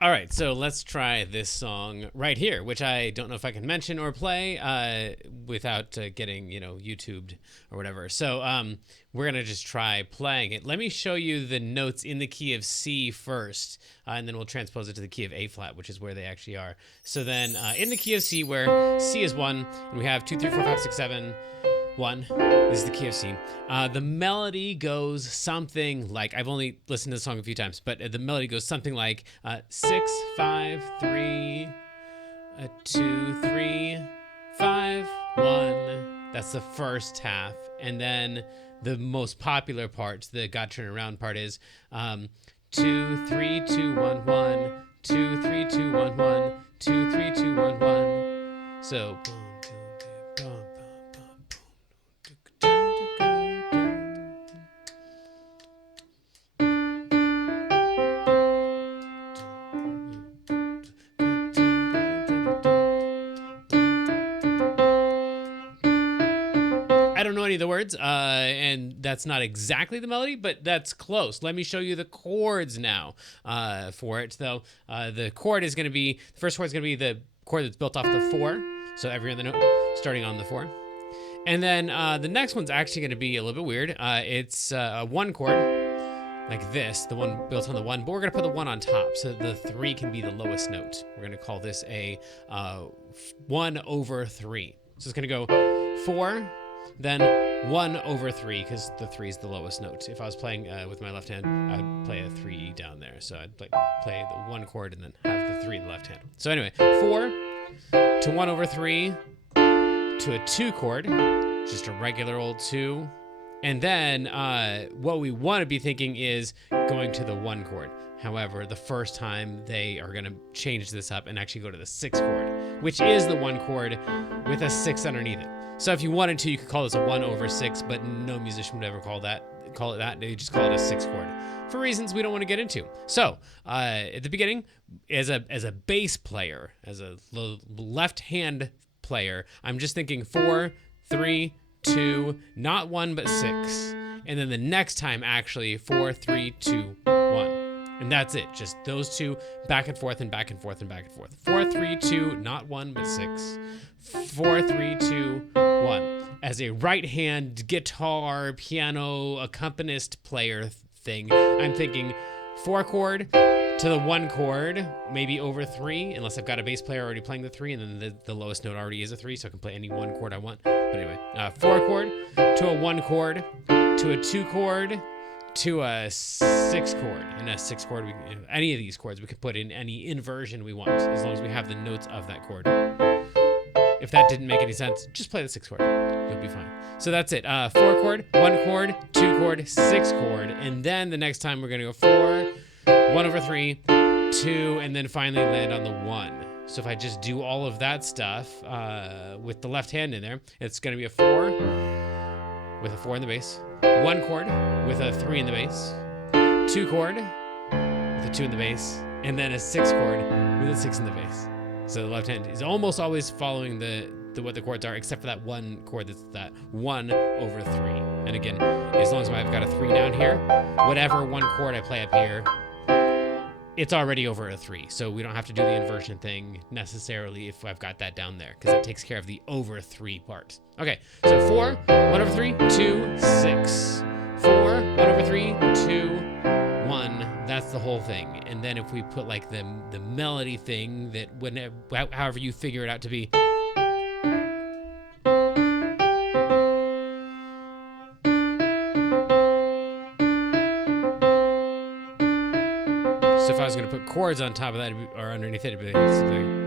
All right, so let's try this song right here, which I don't know if I can mention or play without getting, YouTubed or whatever. So we're going to just try playing it. Let me show you the notes in the key of C first, and then we'll transpose it to the key of A flat, which is where they actually are. So then in the key of C, where C is 1, and we have 2, 3, 4, 5, 6, 7, 1. This is the key of C. The melody goes something like, I've only listened to the song a few times, but the melody goes something like 6, 5, 3, 2, 3, 5, 1. That's the first half. And then the most popular part, the God Turn Around part, is 2, 3, 2, 1, 1, 2, 3, 2, 1, 1, 2, 3, 2, 1, 1. So I don't know any of the words, and that's not exactly the melody, but that's close. Let me show you the chords now for it, though. The chord is going to be, the first chord is going to be the chord that's built off the 4, so every other note starting on the 4. And then the next one's actually going to be a little bit weird. It's a 1 chord, like this, the one built on the 1, but we're going to put the 1 on top, so the 3 can be the lowest note. We're going to call this a 1 over 3. So it's going to go 4, then 1 over 3, because the 3 is the lowest note. If I was playing with my left hand, I'd play a 3 down there. So I'd play the 1 chord and then have the 3 in the left hand. So anyway, 4 to 1 over 3 to a 2 chord, just a regular old 2. And then what we want to be thinking is going to the 1 chord. However, the first time they are going to change this up and actually go to the 6 chord, which is the 1 chord with a 6 underneath it. So if you wanted to, you could call this a 1 over 6, but no musician would ever call it that. They just call it a 6 chord for reasons we don't want to get into. So at the beginning, as a bass player, as a left hand player, I'm just thinking 4, 3, 2, not 1 but 6, and then the next time actually 4, 3, 2, 1. And that's it. Just those two back and forth and back and forth and back and forth. 4, 3, 2, not 1 but 6. 4, 3, 2, 1. As a right hand guitar, piano, accompanist player thing, I'm thinking 4 chord to the 1 chord, maybe over 3, unless I've got a bass player already playing the 3, and then the lowest note already is a 3, so I can play any 1 chord I want. But anyway, 4 chord to a 1 chord to a 2 chord to a 6 chord. And a 6 chord, any of these chords, we can put in any inversion we want, as long as we have the notes of that chord. If that didn't make any sense, just play the 6 chord. You'll be fine. So that's it. 4 chord, 1 chord, 2 chord, 6 chord. And then the next time we're going to go 4, 1 over 3, 2, and then finally land on the 1. So if I just do all of that stuff with the left hand in there, it's going to be a 4 with a 4 in the bass, 1 chord with a 3 in the bass, 2 chord with a 2 in the bass, and then a 6 chord with a 6 in the bass. So the left hand is almost always following what the chords are, except for that 1 chord that's that 1 over 3. And again, as long as I've got a 3 down here, whatever 1 chord I play up here, it's already over a 3. So we don't have to do the inversion thing necessarily if I've got that down there, because it takes care of the over 3 part. Okay, so 4, 1 over 3, 2, 6. 4, 1 over 3, 2, 1. That's the whole thing. And then if we put like the melody thing, that however you figure it out to be. So if I was going to put chords on top of that or underneath it, it'd be something.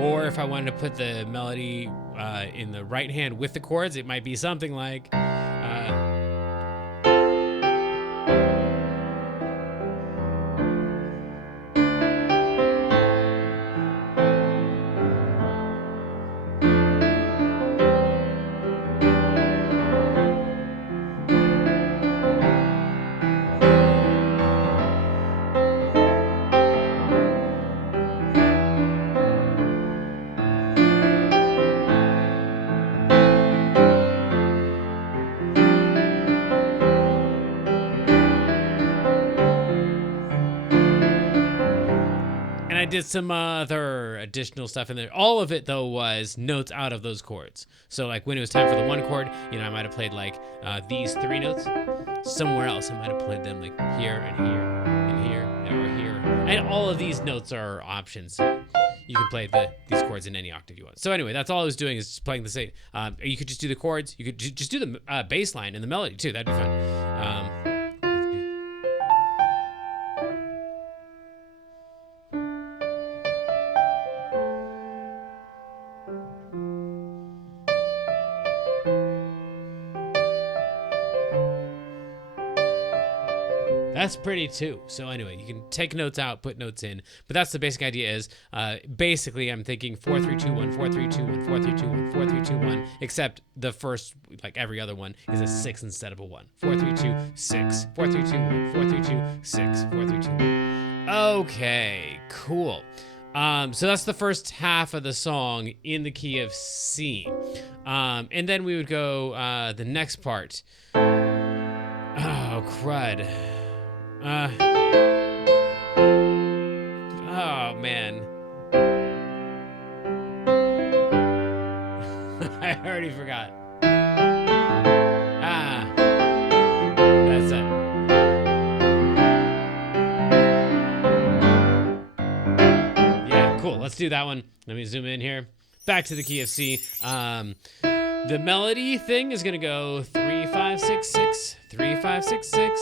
Or if I wanted to put the melody in the right hand with the chords, it might be something like. did some other additional stuff in there. All of it, though, was notes out of those chords. So, like, when it was time for the one chord, you know, I might have played, like, these 3 notes. Somewhere else, I might have played them, like, here and here and here or here. And all of these notes are options. You can play these chords in any octave you want. So anyway, that's all I was doing, is just playing the same. You could just do the chords. You could just do the bass line and the melody, too. That'd be fun. That's pretty too. So anyway, you can take notes out, put notes in, but that's the basic idea. Is basically I'm thinking 4 3 2 1 4 3 2 1 4 3 2 1 4 3 2 1, except the first, like every other one, is a 6 instead of a 1. 4 3 2 6 4 3 2 1 4 3 2 6 4 3 2 1. Okay, cool. So that's the first half of the song in the key of C, and then we would go the next part. Oh crud. Oh man. I already forgot. That's it. Yeah, cool. Let's do that one. Let me zoom in here. Back to the key of C. The melody thing is gonna go 3 5 6 6 3 5 6 6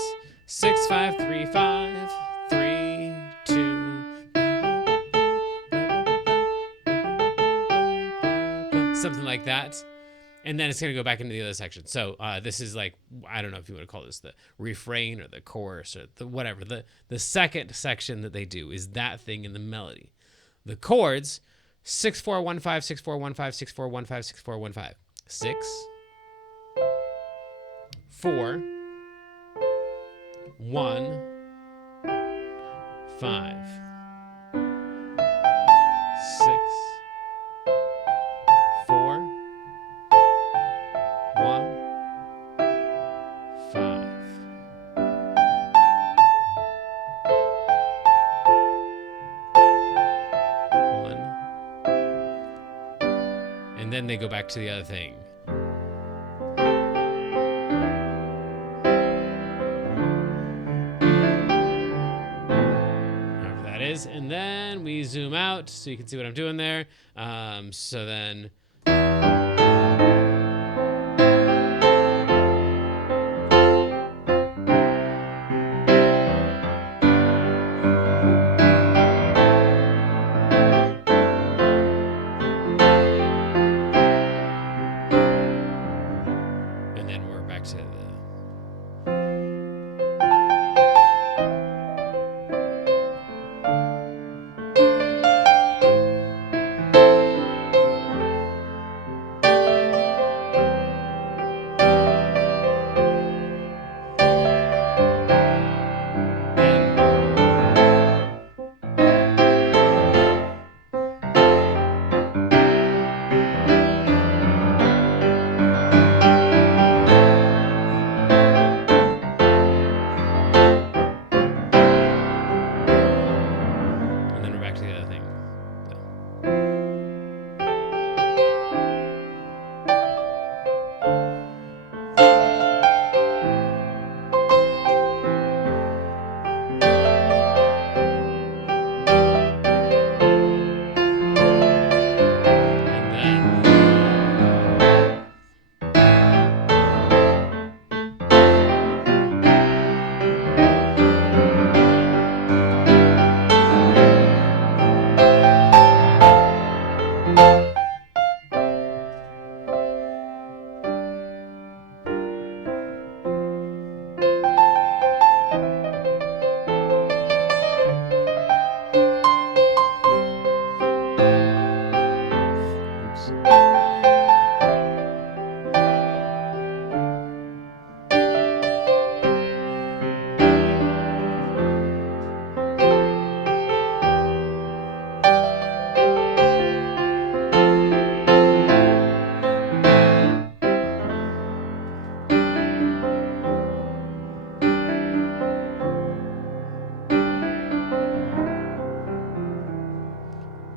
6 5 3 5 3 2. Something like that. And then it's going to go back into the other section. So this is like, I don't know if you want to call this the refrain or the chorus or the whatever. The second section that they do is that thing in the melody. The chords, 6 4 1 5 6 4 1 5 6 4 1 5 6 4 1 5. 6 4 1 5 6 4 1 5. And then they go back to the other thing. However that is. And then we zoom out so you can see what I'm doing there. So then...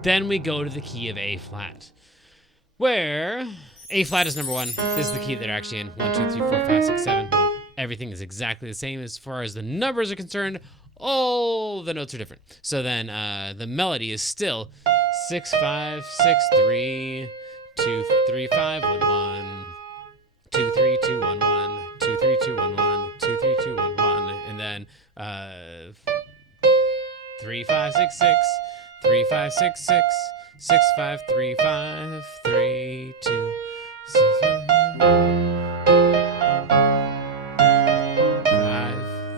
Then we go to the key of A flat, where A flat is number 1. This is the key that they're actually in. 1, 2, 3, 4, 5, 6, 7, 1. Everything is exactly the same as far as the numbers are concerned. All the notes are different. So then the melody is still 6, 5, 6, 3, 2, 3, 5, 1, 1, 2, 3, 2, 1, 1, 2, 3, 2, 1, 1, 2, 3, 2, 1, 1, and then 3, 5, 6, 6, 3, 5, 6, 6, 6, 5, 3, 5, 3, 2, 6, 5,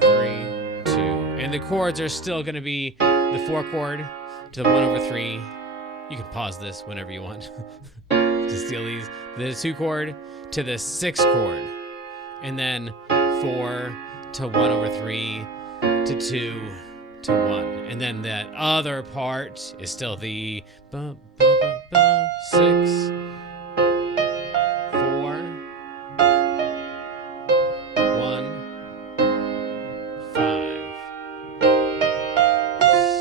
3, 2. And the chords are still going to be the 4 chord to the 1/3. You can pause this whenever you want to steal these. The 2 chord to the 6 chord. And then 4 to 1/3 to 2 to 1. And then that other part is still the 6, 4, 1, 5,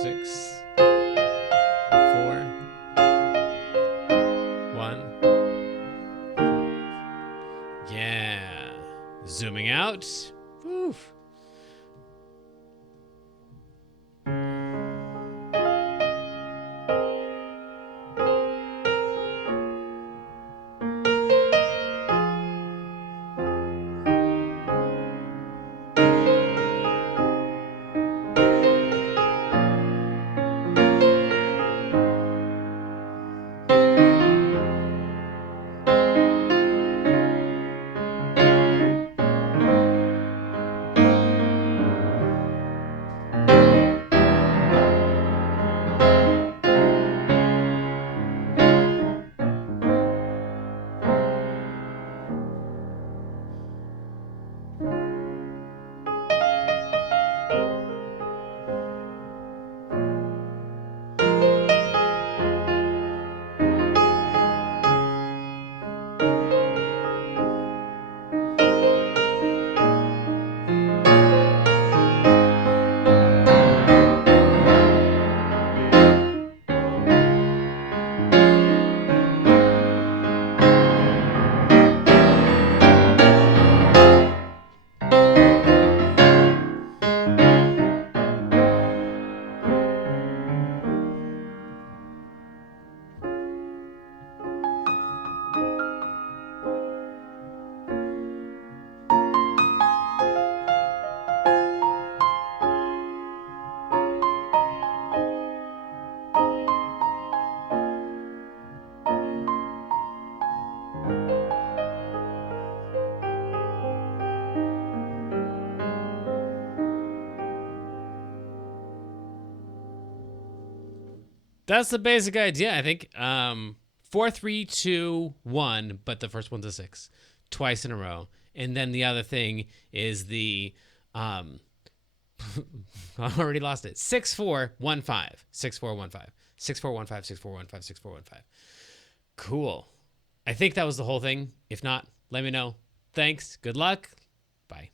6, 4, 1, 5. Yeah. Zooming out. Oof. That's the basic idea, I think. 4, 3, 2, 1, but the first one's a 6 twice in a row. And then the other thing is the I already lost it. 6, 4, 1, 5. 6, 4, 1, 5. 6, 4, 1, 5, 6, 4, 1, 5, 6, 4, 1, 5. Cool. I think that was the whole thing. If not, let me know. Thanks. Good luck. Bye.